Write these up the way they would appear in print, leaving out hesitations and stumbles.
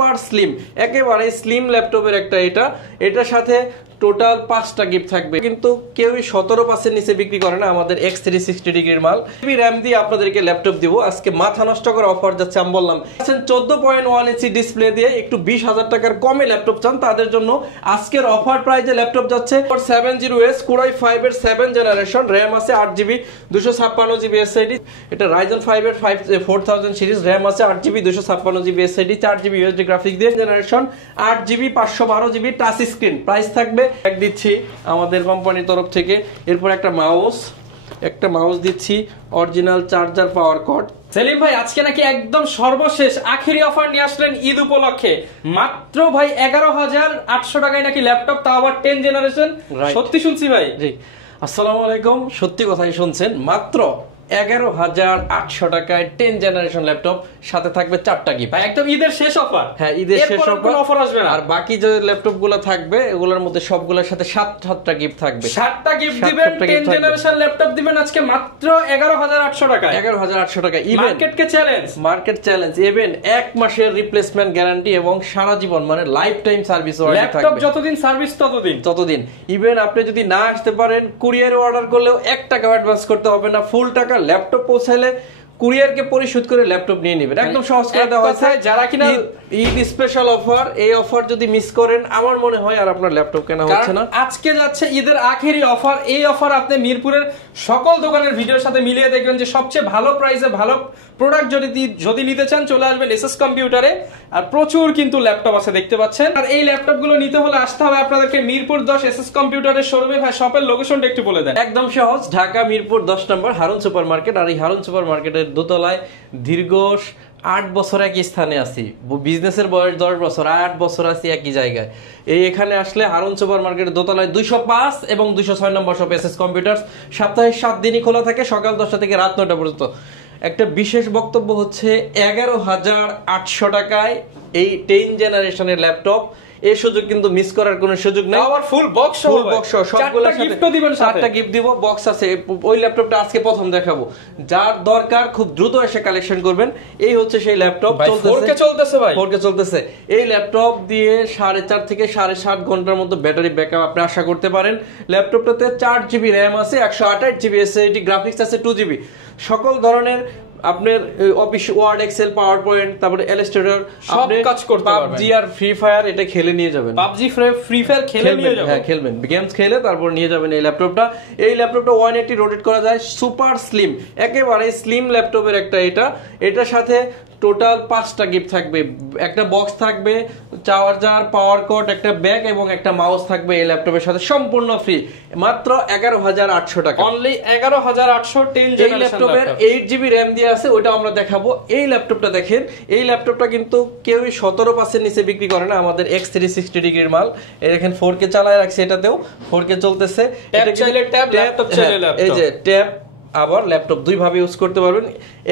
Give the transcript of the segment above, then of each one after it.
Super slim, একেবারে slim ল্যাপটপের একটা এটার সাথে টোটাল 5টা গিফট থাকবে। কিন্তু কেউই 17% নিচে বিক্রি করে না আমাদের X360 ডিগ্রির মাল। জিবি র্যাম দিয়ে আপনাদেরকে ল্যাপটপ দিব। আজকে মাথা নষ্ট করা অফার যাচ্ছে। আমি বললাম 14.1 ইঞ্চি ডিসপ্লে দিয়ে একটু 20,000 টাকার কমে ল্যাপটপ চান তাদের জন্য আজকের অফার প্রাইজে ল্যাপটপ যাচ্ছে 70S Core i5 এর 7 জেনারেশন, র্যাম আছে 8GB 256GB SSD। এটা Ryzen 5 এর 4000 সিরিজ, র্যাম আছে 8GB 256GB SSD, 4GB USD graphics দিয়ে generation, 8GB 512GB touch screen. Price থাকবে এক দিচ্ছি আমাদের কোম্পানির তরফ থেকে। এরপর একটা মাউস দিচ্ছি, original charger power cord. Selim ভাই আজকে নাকি একদম সর্বশেষ আখেরি অফার নিয়ে আসলেন ঈদ উপলক্ষে। মাত্র ভাই 11,800 টাকায় নাকি ল্যাপটপ, তাও আবার 10 জেনারেশন। সত্যি শুনছি ভাই? জি, আসসালামু আলাইকুম, সত্যি কথাই শুনছেন। মাত্র 11,800 টাকায় 10 জেনারেশন ল্যাপটপ, সাথে থাকবে 4টা গিফট। একদম ঈদের শেষ অফার। হ্যাঁ, ঈদের শেষ কোনো অফার আসবে না। আর বাকি যে ল্যাপটপ গুলো থাকবে এগুলোর মধ্যে সবগুলোর সাথে 7টা গিফট থাকবে। 7টা গিফট দিবেন, 10 জেনারেশন ল্যাপটপ দিবেন আজকে মাত্র 11,800 টাকায়। 11,800 টাকা। মার্কেট চ্যালেঞ্জ ইভেন 1 মাসের রিপ্লেসমেন্ট গ্যারান্টি এবং সারা জীবন মানে লাইফ টাইম সার্ভিস ওয়ারেন্টি থাকবে। ল্যাপটপ যতদিন সার্ভিস ততদিন। ইভেন আপনি যদি না আসতে পারেন কুরিয়ারে অর্ডার করলেও 1 টাকা অ্যাডভান্স করতে হবে না, ফুল টাকা ল্যাপটপ পৌঁছালে কুরিয়ারকে পরিশোধ করে ল্যাপটপ নিয়ে নেবেন। একদম সহজ করে দেওয়া হয়েছে। যারা কিনা ঈদ স্পেশাল অফার, এই অফার যদি মিস করেন আমার মনে হয় আর আপনার ল্যাপটপ কেনা হচ্ছে না। আজকে যাচ্ছে ঈদের আখেরি অফার। এই অফার আপনি মিরপুরের সকল দোকানের ভিডিওর সাথে মিলিয়ে দেখবেন যে সবচেয়ে ভালো প্রাইসে ভালো প্রোডাক্ট যদি নিতে চান চলে আসবেন এসএস কম্পিউটারে। আর প্রচুর কিন্তু ল্যাপটপ আছে দেখতে পাচ্ছেন। আর এই ল্যাপটপ গুলো নিতে হলে আসতে হবে আপনাদেরকে মিরপুর 10 এসএস কম্পিউটারের শোরুমে। ভাই শপের লোকেশনটা একটু বলে দেন। একদম সহজ, ঢাকা মিরপুর 10 নম্বর হারুন সুপার মার্কেট। আর এই হারুন সুপার মার্কেটের দোতলায় দীর্ঘ 8 বছর একই স্থানে আছি। বিজনেসের বয়স 10 বছর, 8 বছর আছি একই জায়গায়। এখানে আসলে হারুন সুপার মার্কেটের দোতলায় 205 এবং 206 নম্বর শপ এসএস কম্পিউটার্স। সপ্তাহে 7 দিনই খোলা থাকে, সকাল 10টা থেকে রাত 9টা পর্যন্ত। একটা বিশেষ বক্তব্য হচ্ছে 11,800 টাকায় এই 10 জেনারেশনের ল্যাপটপ। এই সুযোগ কিন্তু মিস করার কোনো সুযোগ নেই। আবার ফুল বক্স সবগুলোর সাথে দিবেন, 4টা গিফট দিব, বক্স আছে। ওই ল্যাপটপটা আজকে প্রথম দেখাবো, যার দরকার খুব দ্রুত এসে কালেকশন করবেন। এই হচ্ছে সেই ল্যাপটপ, চলতেছে। এই ল্যাপটপ দিয়ে 4.5 থেকে 7.5 ঘন্টার মতো ব্যাটারি ব্যাকআপ আপনি আশা করতে পারেন। ল্যাপটপটাতে 4GB র্যাম আছে, 128GB SSD, গ্রাফিক্স আছে 2GB। সকল ধরনের আপনার Office Word, Excel, PowerPoint, তারপরে ইলাস্ট্রেটর, সব কাজ করতে পারবেন। পাবজি আর ফ্রি ফায়ার এটা খেলে নিয়ে যাবেন। পাবজি ফ্রি ফায়ার খেলে নিয়ে যাবেন। হ্যাঁ, খেলবেন, গেমস খেলে তারপর নিয়ে যাবেন এই ল্যাপটপটা। এই ল্যাপটপটা 180 রোটেট করা যায়, সুপার স্লিম, একেবারে স্লিম ল্যাপটপের একটা এটার সাথে টোটাল 5টা গিফট থাকবে। একটা বক্স থাকবে, চার্জার, পাওয়ার কর্ড, একটা ব্যাগ এবং একটা মাউস থাকবে এই ল্যাপটপের সাথে, সম্পূর্ণ ফ্রি। মাত্র 11,800 টাকা। অনলি 11,800 10 জেনারেশন ল্যাপটপের 8GB র্যাম দিয়ে আছে, ওটা আমরা দেখাবো। এই ল্যাপটপটা দেখেন, এই ল্যাপটপটা কিন্তু কেউই 17% নিচে বিক্রি করে না আমাদের X360 ডিগ্রির মাল। এই দেখেন 4K চালায় রাখছে, এটাতেও 4K চলতেছে। এটা চাইলে ট্যাব, ল্যাপটপ চাইলে ল্যাপটপ। এই যে ট্যাব আবার ল্যাপটপ দুই ভাবে ইউজ করতে পারবেন।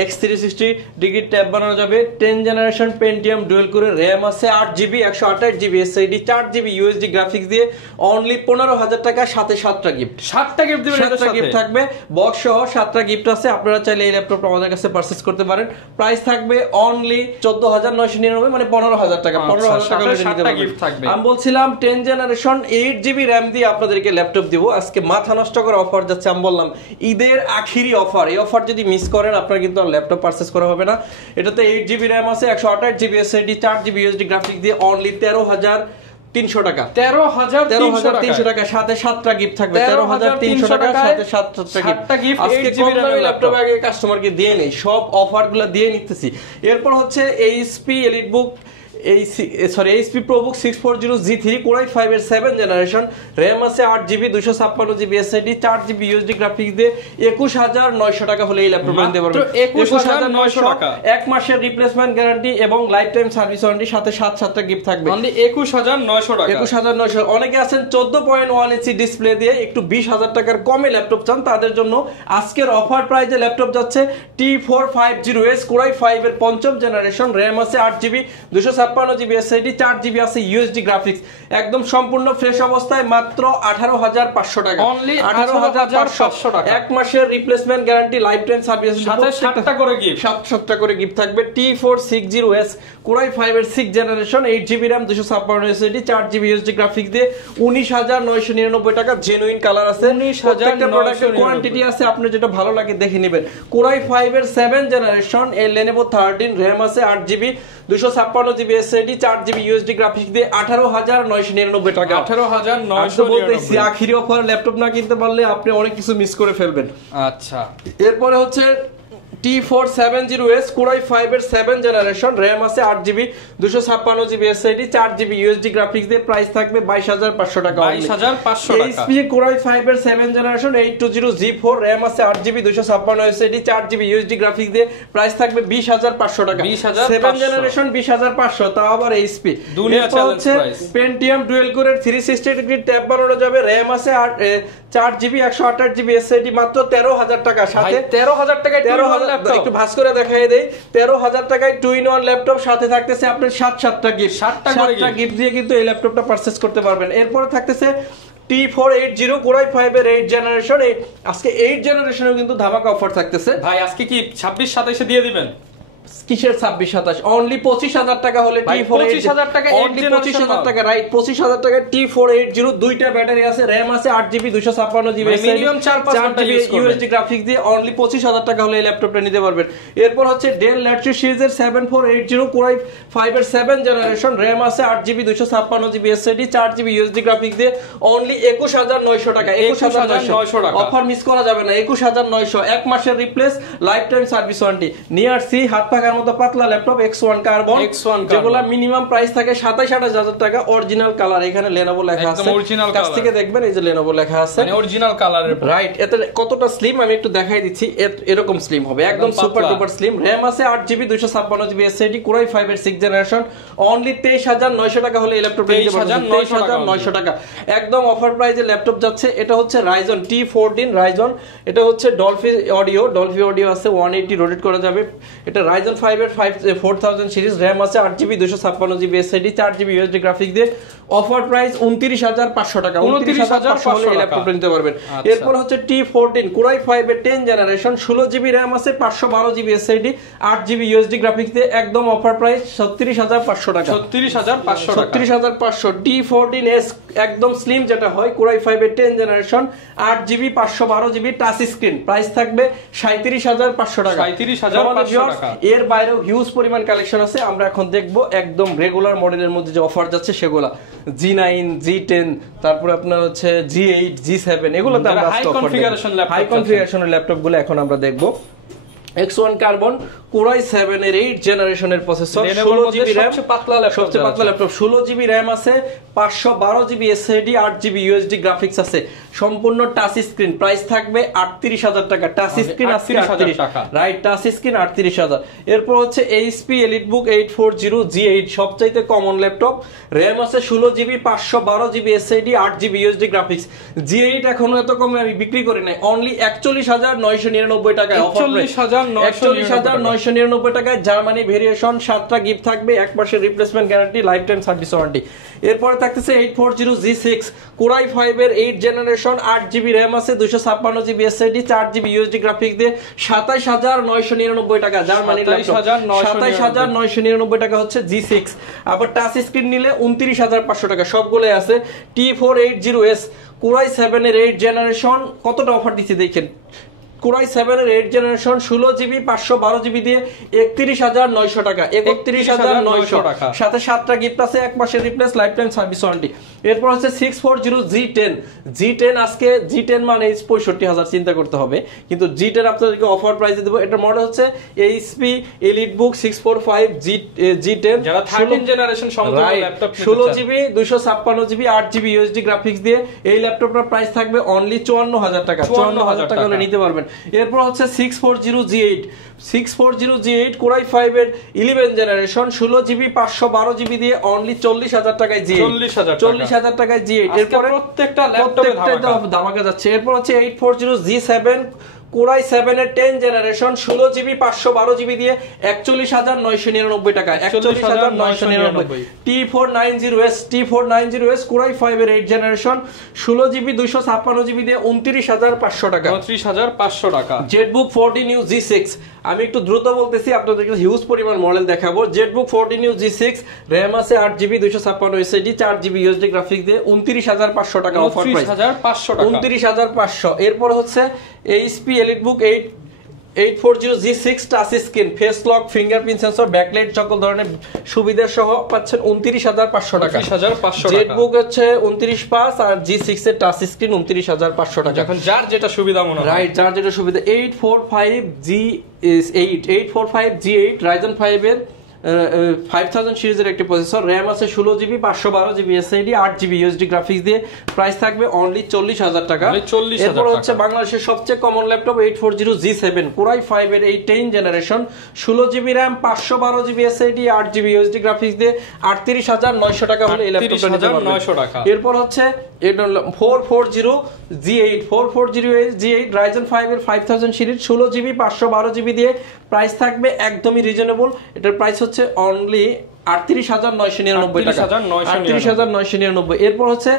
X360 ডিগ্রি ট্যাব বানানো যাবে। 10 জেনারেশন পেন্টিয়াম ডুয়েল কোরে, র্যাম আছে 8GB 128GB SSD, 4GB USD graphics দিয়ে অনলি 15,000 টাকা, সাথে 7টা গিফট। 7টা গিফট দিবেন, 7টা গিফট থাকবে, বক্স সহ 7টা গিফট আছে। আপনারা চাইলে এই ল্যাপটপটা আমাদের কাছে পারচেজ করতে পারেন। প্রাইস থাকবে অনলি 14,999, মানে 15,000 টাকা। 15,000 টাকা নিতে পারবেন। আমি বলছিলাম 10 জেনারেশন 8GB র্যাম দিয়ে আপনাদেরকে ল্যাপটপ দিব। আজকে মাথা নষ্ট করা অফার যাচ্ছে। আমি বললাম ঈদের আখেরি অফার। এই অফার যদি মিস করেন আপনার কিন্তু ল্যাপটপ পারচেজ করা হবে না। এটাতে 8GB র্যাম আছে, 128GB SSD, 4GB USD graphics দিয়ে অনলি 13,300 টাকা। 13,300 টাকা, সাথে 7টা গিফট থাকবে। 13,300 টাকা, সাথে 7টা গিফট। আজকে কম দামি ল্যাপটপ আগে কাস্টমারকে দিয়ে নেই, সব অফারগুলো দিয়ে নিতেছি। এরপর হচ্ছে HP EliteBook HP ProBook 640 G3 Core i5 এর 7 জেনারেশন, র্যাম আছে 8GB 256GB SSD, 4GB USD graphics দিয়ে 21,900 টাকা হলে এই ল্যাপটপ নিতে পারবেন। 21,900 টাকা, 1 মাসের রিপ্লেসমেন্ট গ্যারান্টি এবং লাইফ টাইম সার্ভিস ওয়ারেন্টি, সাথে 7টা গিফট থাকবে। অনলি 21,900 টাকা। 21,900। অনেকে আছেন 14.1 ইঞ্চি ডিসপ্লে দিয়ে একটু 20,000 টাকার কমে ল্যাপটপ চান তাদের জন্য আজকের অফার প্রাইজে ল্যাপটপ যাচ্ছে T450S Core i5 এর 5ম জেনারেশন, র্যাম আছে 8GB 256 256GB SSD 4GB আছে USD গ্রাফিক্স, একদম সম্পূর্ণ ফ্রেশ অবস্থায় মাত্র 18,500 টাকা, অনলি 18,500 টাকা। এক মাসের replacement guarantee, life time service, সাথে 7টা করে গিফট, 7টা করে গিফট থাকবে। T460S Core i5 এর 6th generation, 8GB RAM, 256 SSD, 4GB USD graphics দিয়ে 19,999 টাকা। জেনুইন কালার আছে, 19,000 প্রোডাক্টের কোয়ান্টিটি আছে, আপনি যেটা ভালো লাগে দেখে নেবেন। Core i5 এর 7th জেনারেশন, এই Lenovo 13, RAM আছে 8GB, 256GB SSD, 4GB USD graphics দিয়ে 18,999 টাকা। 18,999। আখিরি অফার, ল্যাপটপ না কিনতে পারলে আপনি অনেক কিছু মিস করে ফেলবেন। আচ্ছা, এরপরে হচ্ছে T470S Core i5 এর 7th জেনারেশন, RAM আছে 8GB, 256GB SSD, 4GB USD graphics দিয়ে প্রাইস থাকবে 22,500 টাকা। 22,500 টাকা। HP Core i5 এর 7th জেনারেশন, 820G4, RAM আছে 8GB, 256 SSD, 4GB USD graphics দিয়ে প্রাইস থাকবে 20,500 টাকা। 7th জেনারেশন 20,500, তাও আবার HP। দুনিয়া চ্যালেঞ্জ প্রাইস। Pentium ডুয়াল কোরের 360 ডিগ্রি ট্যাব বানানো যাবে, RAM আছে 4GB, 128GB SSD, মাত্র 13,000 টাকা। সাথে 13,000 টাকায় 13,000 একটু ভাঁজ করে দেখাই দেই, 13,000 টাকায় 2-in-1 ল্যাপটপ, সাথে থাকতেছে আপনার 7টা গিফট, 7টা গিফট দিয়ে কিন্তু এই ল্যাপটপটা পারচেজ করতে পারবেন। এরপরে থাকতেছে T480 Core i5 এর 8th জেনারেশন, আজকে 8th জেনারেশনেও কিন্তু ধামাকা অফার থাকতেছে ভাই। আজকে কি 26-27 দিয়ে দিবেন? কিসের 26-27? অনলি 25,000 টাকা হলে T480, 25,000 টাকা, অনলি 25,000 টাকা, রাইট 25,000 টাকা। T480 দুইটা ব্যাটারি আছে, RAM আছে 8GB, 256GB, মিনিমাম 4-5 ঘন্টা ইউজ করবেন, USD গ্রাফিক্স দিয়ে অনলি 25,000 টাকা হলে এই ল্যাপটপটা নিতে পারবেন। এরপর হচ্ছে Dell Latitude সিরিজের 7480 Core i5 এর 7th জেনারেশন, RAM আছে 8GB, 256GB SSD, 4GB USD graphics দিয়ে অনলি 21,900 টাকা। 21,900 টাকা অফার মিস করা যাবে না। 21,900, এক মাসের replace, life time service warranty নিয়ে আসছি। হাত পাখার মতো পাতলা ল্যাপটপ X1 কার্বন, যেগুলো মিনিমাম প্রাইস থাকে 27,000 টাকা। অরিজিনাল কালার, এখানে Lenovo লেখা আছে, কাছ থেকে দেখবেন এই যে Lenovo লেখা আছে, মানে অরিজিনাল কালারের, রাইট। এতে কতটা স্লিম আমি একটু দেখাই দিচ্ছি, এরকম স্লিম হবে, একদম সুপার ডুপার স্লিম। RAM আছে 8GB, 256GB SSD, Core i5 এর 6th জেনারেশন, অনলি 23,900 টাকা হলে এই ল্যাপটপটা নিতে পারবেন। 23,900 টাকা একদম অফার প্রাইসে ল্যাপটপ যাচ্ছে। এটা হচ্ছে Ryzen T14 Ryzen, এটা হচ্ছে ডলফি অডিও আছে, 180 রোটেট করা যাবে। এটা Ryzen 5 এর 4000 সিরিজ, RAM আছে 8GB, 256GB SSD, 4GB USD graphics দিয়ে অফার প্রাইস 29,500 টাকা। 29,500 হলে এই ল্যাপটপটা নিতে পারবেন। এরপর হচ্ছে T14 Core i5 এর 10th জেনারেশন, 16GB RAM আছে, 512GB SSD, 8GB USD graphics দিয়ে একদম অফার প্রাইস 36,500 টাকা। 36,500 T14S একদম স্লিম যেটা হয়, Core i5 এর 10th generation, 8GB, 512GB touch screen, price থাকবে 37,500 টাকা। 37,500 টাকা। এর বাইরেও হিউজ পরিমাণ কালেকশন আছে, আমরা এখন দেখবো একদম রেগুলার মডেলের মধ্যে যে অফার যাচ্ছে সেগুলা। G9, G10, তারপরে আপনার হচ্ছে G8, G7, এগুলোতে আমরা হাই কনফিগারেশনের ল্যাপটপ গুলো এখন আমরা দেখবো। X1 কার্বন Core i7 এর 8th জেনারেশনের প্রসেসর, 16GB RAM, সবচেয়ে পাতলা ল্যাপটপ, 16GB RAM আছে, 512GB SSD, 8GB USD graphics আছে, সম্পূর্ণ টাচ স্ক্রিন, প্রাইস থাকবে 38,000 টাকা। টাচ স্ক্রিন 38,000 টাকা, রাইট, টাচ স্ক্রিন 38,000। এরপর হচ্ছে HP EliteBook 840 G8, সবচাইতে কমন ল্যাপটপ, RAM আছে 16GB, 512GB SSD, 8GB USD graphics. G8 এখনো এত কমে আমি বিক্রি করি নাই, অনলি 41,999 টাকায় অফার, 41,999 টাকায়। জার্মানি ভেরিয়েশন, 7টা গিফট থাকবে, এক মাসের replacement guarantee, life time service warranty. এরপরে থাকতেছে 840 G6 Core i5 এর 8th জেনারেশন, 8GB RAM আছে, 256GB SSD, 4GB USD graphics দিয়ে 27,999 টাকা। জার্মানি ল্যাপটপ 27,999 টাকা হচ্ছে G6। আবার টাচ স্ক্রিন নিলে 29,500 টাকা। সবগুলোই আছে। T480S Core i7 এর 8th জেনারেশন, কতটা অফার দিচ্ছি দেখেন। Core i7 এর 8th জেনারেশন, 16GB, 512GB দিয়ে 31,900 টাকা। 31,900 টাকা, সাথে 7টা গিফট আছে, এক মাসের replace, life time service warranty. এরপর হচ্ছে 640 G10 আজকে G10 মানে 65,000 চিন্তা করতে হবে, কিন্তু G10 আপনাদেরকে অফার প্রাইসে দেব। এটার মডেল হচ্ছে HP EliteBook 645 G10, যারা 13 জেনারেশন সমতুল্য laptop, 16GB, 256GB, 8GB USD graphics দিয়ে এই ল্যাপটপটার প্রাইস থাকবে অনলি 54,000 টাকা। 54,000 টাকা হলে নিতে পারবেন। এরপর হচ্ছে 640 G8 Core i5 এর 11th জেনারেশন, 16GB, 512GB দিয়ে অনলি 40,000 টাকায় G8, 40,000 টাকায় G8। এরপরে প্রত্যেকটা ল্যাপটপে ধামাকা যাচ্ছে। এরপর হচ্ছে 840 G7 কোরাই 7 এর 10 জেনারেশন 16 জিবি 512 জিবি দিয়ে 41,999 টাকা, 41,999। T490S কোরাই 5 এর 8 জেনারেশন 16 জিবি 256 জিবি দিয়ে 29,500 টাকা, 29,500 টাকা। জেটবুক 14 ইউ G6, আমি একটু দ্রুত বলতেছি আপনাদেরকে হিউজ পরিমাণ মডেল দেখাবো। জেটবুক 14 ইউ G6 র‍্যাম আছে 8 GB 256 SSD 4 GB USD graphics দিয়ে 29,500 টাকা অফার প্রাইস, 29,500 টাকা, 29,500। এরপর হচ্ছে HP EliteBook 840 G6 touch screen, face lock, fingerprint sensor, backlight সকল ধরনের সুবিধা সহ পাচ্ছেন 29,500 টাকা, 29,500 টাকা। জেটবুক হচ্ছে 29,500 আর G6 এর টাচ স্ক্রিন 29,500 টাকা। এখন যার যেটা সুবিধা মনে হয়, রাইট, যার যেটা সুবিধা। 845G8 Ryzen 5 এর 5000 সিরিজের একটি প্রসেসর, র‍্যাম আছে 16 GB 512 GB SSD 8 GB USD graphics দিয়ে প্রাইস থাকবে অনলি 40,000 টাকা। এরপর হচ্ছে বাংলাদেশের সবচেয়ে কমন ল্যাপটপ 840 G7 কোরাই 5 এর 10 generation 16 GB RAM 512 GB SSD 8 GB USD graphics দিয়ে 38,900 টাকা হলে এই ল্যাপটপটা নিতে পারবেন। 38,900 টাকা। এরপর হচ্ছে 440 G8 Ryzen 5 এর 5000 সিরিজ 16 জিবি 512 জিবি দিয়ে প্রাইস থাকবে একদমই রিজনেবল, এটার প্রাইস হচ্ছে অনলি 38,999 টাকা, 38,999। এরপর হচ্ছে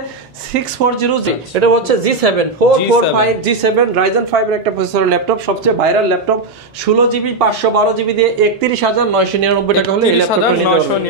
640G, এটা হচ্ছে G7 445 G7 Ryzen 5 এর একটা প্রসেসর ল্যাপটপ, সবচেয়ে ভাইরাল ল্যাপটপ 16 জিবি 512 জিবি দিয়ে 31,999 টাকা হলে এই ল্যাপটপটা নিতে পারবেন।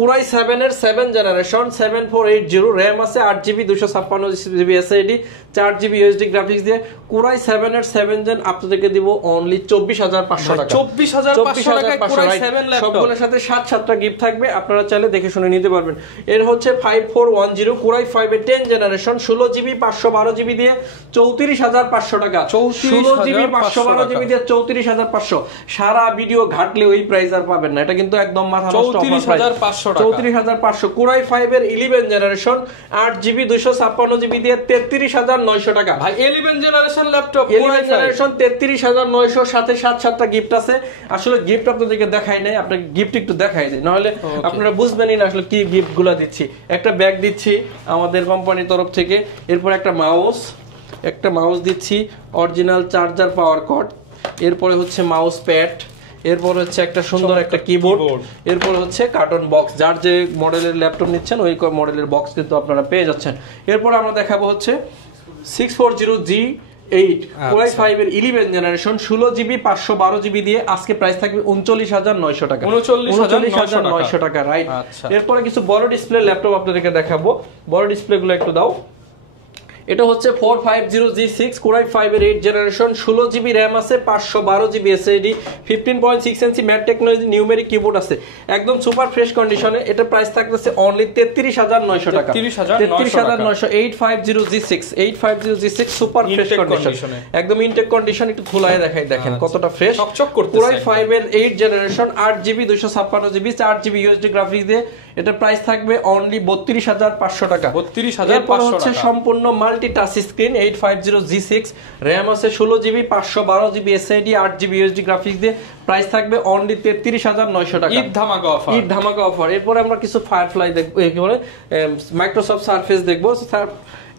কোরাই 7 এর 7 জেনারেশন 7480 র‍্যাম আছে 8 GB 256 GB SSD 4 GB USD graphics দিয়ে কোরাই 7 এর 7 জেন আপনাদেরকে দিব অনলি 24,500 টাকা, 24,500 টাকায় কোরাই 7 ল্যাপটপ, সবগুলোর সাথে 7টা গিফট থাকবে, আপনারা চাইলে দেখে শুনে নিতে পারবেন। এর হচ্ছে 5410 কোরাই 5 এর 10 জেনারেশন 16 জিবি 512 জিবি দিয়ে 34,500 টাকা, 16 জিবি 512 জিবি দিয়ে 34,500। সারা ভিডিও ঘাটলে ওই প্রাইস আর পাবেন না, এটা কিন্তু একদম মাথা নষ্ট অফার প্রাইস, 34,500। কোরাই 5 এর 11 জেনারেশন 8 জিবি 256 জিবি দিয়ে 33,900 টাকা। ভাই 11 জেনারেশন ল্যাপটপ, 11 জেনারেশন 33,900, সাথে 7টা গিফট আছে। আসলে গিফট আপনাদেরকে দেখাই নাই, আপনাকে গিফট একটু দেখাই দিই, নাহলে আপনারা বুঝবেনই না আসলে কি গিফট গুলা দিচ্ছি। একটা ব্যাগ দিচ্ছি আমাদের কোম্পানির তরফ থেকে, এরপর একটা মাউস দিচ্ছি, অরিজিনাল চার্জার পাওয়ার কর্ড, এরপরে হচ্ছে মাউস প্যাড, এরপর হচ্ছে একটা সুন্দর একটা কিবোর্ড, এরপর হচ্ছে কার্টন বক্স, যার যে মডেলের ল্যাপটপ নিচ্ছেন ওই মডেলের বক্স কিন্তু আপনারা পেয়ে যাচ্ছেন। এরপর আমরা দেখাবো হচ্ছে 640G8 কোরাই 5 এর 11 জেনারেশন 16 জিবি 512 জিবি দিয়ে আজকে প্রাইস থাকবে 39,900 টাকা, 39,900 টাকা, রাইট। এরপরে কিছু বড় ডিসপ্লে ল্যাপটপ আপনাদেরকে দেখাবো, বড় ডিসপ্লে গুলো একটু দাও। এটা হচ্ছে 450G6 কোরাই 5 এর 8 জেনারেশন 16 জিবি র‍্যাম আছে 512 জিবি SSD 15.6 ইঞ্চি ম্যাট টেকনোলজি নিউমেরিক কিবোর্ড আছে, একদম সুপার ফ্রেশ কন্ডিশনে। এটা প্রাইস থাকতেছে অনলি 33,900 টাকা, 33,900। 850G6 সুপার ফ্রেশ কন্ডিশন, একদম ইনটেক কন্ডিশন। একটু খোলায় দেখাই, দেখেন কতটা ফ্রেশ চকচক করতেছে। কোরাই 5 এর 8 generation 8 GB 256 GB 4 GB USD graphics দিয়ে এটা প্রাইস থাকবে অনলি 32,500 টাকা, 32,500 হচ্ছে সম্পূর্ণ multi touch screen 850G6 RAM আছে 16 GB 512 GB SSD 8 GB USD graphics দিয়ে প্রাইস থাকবে অনলি 33,900 টাকা, ঈদ ধামাকা অফার। এরপরে আমরা কিছু ফায়ারফ্লাই দেখবো, কি বলে মাইক্রোসফট সারফেস দেখবো।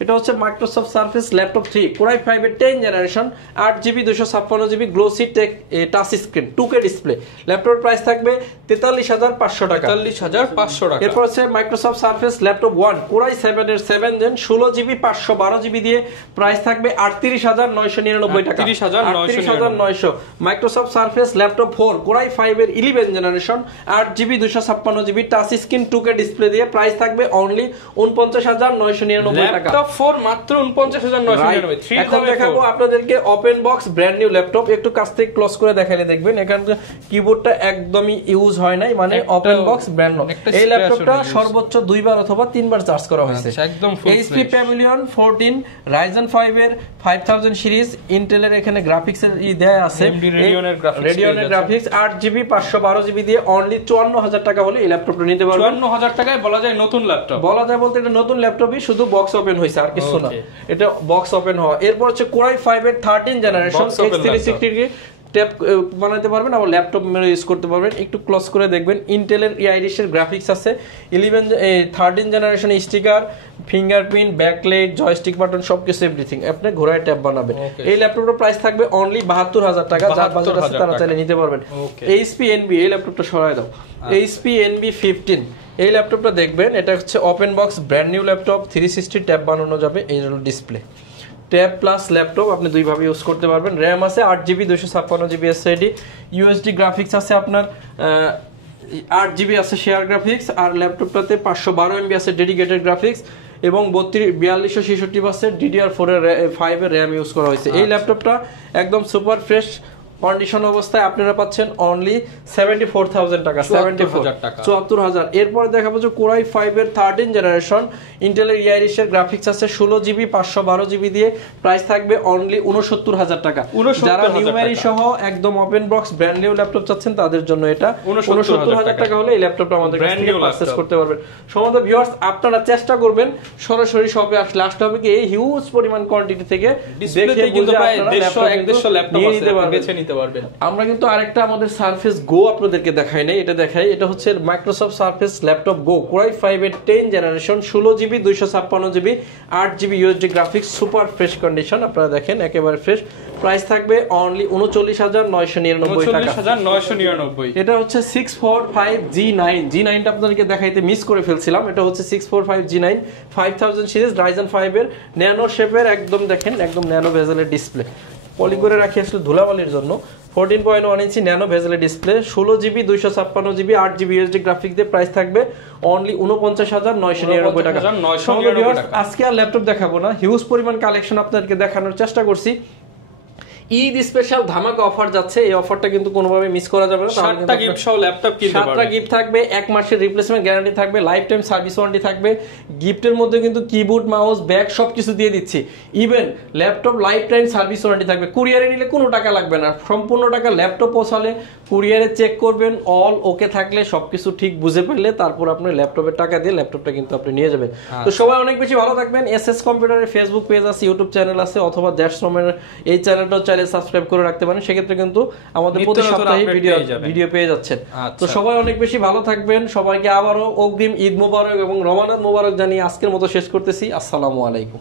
এটা হচ্ছে মাইক্রোসফট সারফেস ল্যাপটপ 3 কোরাই 5 এর 10 generation 8 GB 256 GB glossy tech touch screen 2K display, ল্যাপটপের প্রাইস থাকবে 43,500 টাকা, 43,500 টাকা। এরপর হচ্ছে মাইক্রোসফট সারফেস ল্যাপটপ 1 কোরাই 7 এর 7 জেন 16 জিবি 512 জিবি দিয়ে প্রাইস থাকবে 38,999 টাকা, 38,900। মাইক্রোসফট সারফেস ল্যাপটপ 4 কোরাই 5 এর 11 generation 8 GB 256 GB touch screen 2K display দিয়ে প্রাইস থাকবে অনলি 49,999 টাকা, 4 মাত্র 49,999। এখন দেখাবো আপনাদেরকে open box brand new laptop, একটু কাছ থেকে ক্লোজ করে দেখালে দেখবেন এখানে কিবোর্ডটা একদমই ইউজ হয় নাই, মানে ওপেন বক্স ব্র্যান্ড নিউ। এই ল্যাপটপটা সর্বোচ্চ 2 বার অথবা 3 বার চার্জ করা হয়েছে, একদম HP Pavilion 14 Ryzen 5 এর 5000 সিরিজ, ইন্টেলের এখানে গ্রাফিক্স এর দেয়া আছে, রেডিয়নের গ্রাফিক্স 8 জিবি 512 জিবি দিয়ে অনলি 54,000 টাকা হলে এই ল্যাপটপটা নিতে পারবেন। 54,000 টাকায় বলা যায় নতুন ল্যাপটপ, বলা যায় বলতে এটা নতুন ল্যাপটপই, শুধু বক্স ওপেন হইছে আর কিছু না, এটা বক্স ওপেন হওয়া। এরপর হচ্ছে কোরাই 5 এর 13 জেনারেশন X360 ট্যাব বানাতে পারবেন, আবার ল্যাপটপ ইউজ করতে পারবেন। একটু ক্লোজ করে দেখবেন ইন্টেলের আইরিশের গ্রাফিক্স আছে, 13 generation sticker fingerprint, backlight, joystick button সবকিছু এভরিথিং আপনি ঘোড়ায় ট্যাব বানাবেন। এই ল্যাপটপটার প্রাইস থাকবে অনলি ৭২,০০০ টাকা, যার বাজেট আছে তারা চাইলে নিতে পারবেন। HP NB এই ল্যাপটপটা সরায় দাও, HP NB 15 এই ল্যাপটপটা দেখবেন, এটা হচ্ছে open box brand new laptop, 360 tab বানানো যাবে। এই হলো ডিসপ্লে, ট্যাব প্লাস ল্যাপটপ আপনি দুইভাবে ইউজ করতে পারবেন। র্যাম আছে 8GB 256GB SSD, USD graphics আছে আপনার 8GB আছে শেয়ার গ্রাফিক্স, আর ল্যাপটপটাতে 512MB আছে ডেডিকেটেড গ্রাফিক্স এবং 4266 DDR4 এর 5 এর র্যাম ইউজ করা হয়েছে। এই ল্যাপটপটা একদম সুপার ফ্রেশ কন্ডিশন অবস্থায় আপনারা পাচ্ছেন অনলি 74,000 টাকা, 74,000। এরপরে দেখাবো যে কোরাই 5 এর 13 জেনারেশন ইন্টেলের ইয়ারিশ এর গ্রাফিক্স আছে 16GB 512GB দিয়ে, প্রাইস থাকবে অনলি 69,000 টাকা। যারা নিউমেরি সহ একদম open box brand new laptop চাচ্ছেন তাদের জন্য এটা 69,000 টাকা হলে এই ল্যাপটপটা আমাদের কাছ থেকে পারচেজ করতে পারবেন। সমস্ত ভিউয়ার্স আপনারা চেষ্টা করবেন সরাসরি শপে আসলে, আসতে হবে কি এই হিউজ পরিমাণ কোয়ান্টিটি থেকে দেখে কিন্তু প্রায় 150 ল্যাপটপ আছে আমরা কিন্তু আরেকটা আমাদের সারফেস গো আপনাদেরকে দেখাই নাই, এটা দেখাই। এটা হচ্ছে মাইক্রোসফট সারফেস ল্যাপটপ গো কোরাই 5 এর 10 generation 16GB 256GB 8GB USD graphics, super fresh condition আপনারা দেখেন একেবারে ফ্রেশ। প্রাইস থাকবে অনলি 39,999 টাকা, 39,999। এটা হচ্ছে 645G9 টা আপনাদেরকে দেখাইতে মিস করে ফেলছিলাম। এটা হচ্ছে 645G9 5000 সিরিজ রাইজেন 5 এর ন্যানো শেপের, একদম দেখেন একদম ন্যানো ভেজেলের ডিসপ্লে, পলি করে রাখি আসলে ধুলাবালির জন্য। 14.1 ইঞ্চি ন্যানো ভেজেলের display, 16GB 256GB 8GB USD graphics দিয়ে প্রাইস থাকবে অনলি 49,999 টাকা। আজকে আর ল্যাপটপ দেখাবো না, হিউজ পরিমাণ কালেকশন আপনাদেরকে দেখানোর চেষ্টা করছি। ঈদ স্পেশাল ধামাকা অফার যাচ্ছে, এই অফারটা কিন্তু কোনোভাবে মিস করা যাবে না। 7টা গিফট সহ ল্যাপটপ কিনতে পারবেন, 7টা গিফট থাকবে, 1 মাসের রিপ্লেসমেন্ট গ্যারান্টি থাকবে, লাইফ টাইম সার্ভিস ওয়ারেন্টি থাকবে। গিফটের মধ্যে কিন্তু কিবোর্ড, মাউস, ব্যাগ সবকিছু দিয়ে দিচ্ছি। Even laptop life time service warranty থাকবে। কুরিয়ারে নিলে কোনো টাকা লাগবে না, সম্পূর্ণ টাকা ল্যাপটপ পৌঁছালে কুরিয়ারে চেক করবেন, অল ওকে থাকলে সবকিছু ঠিক বুঝে ফেললে তারপর আপনি ল্যাপটপের টাকা দিয়ে ল্যাপটপটা কিন্তু আপনি নিয়ে যাবেন। তো সবাই অনেক বেশি ভালো থাকবেন। এসএস কম্পিউটারের ফেসবুক পেজ আছে, ইউটিউব চ্যানেল আছে, অথবা দ্যাটসরমের এই চ্যানেলটাও চাইলে সাবস্ক্রাইব করে রাখতে পারেন, সেক্ষেত্রে কিন্তু আমাদের প্রতি সপ্তাহে ভিডিও পেয়ে যাচ্ছেন। তো সবাই অনেক বেশি ভালো থাকবেন। সবাইকে আবারও অগ্রিম ঈদ মোবারক এবং রমাদান মোবারক জানিয়ে আজকের মতো শেষ করতেছি। আসসালামু আলাইকুম।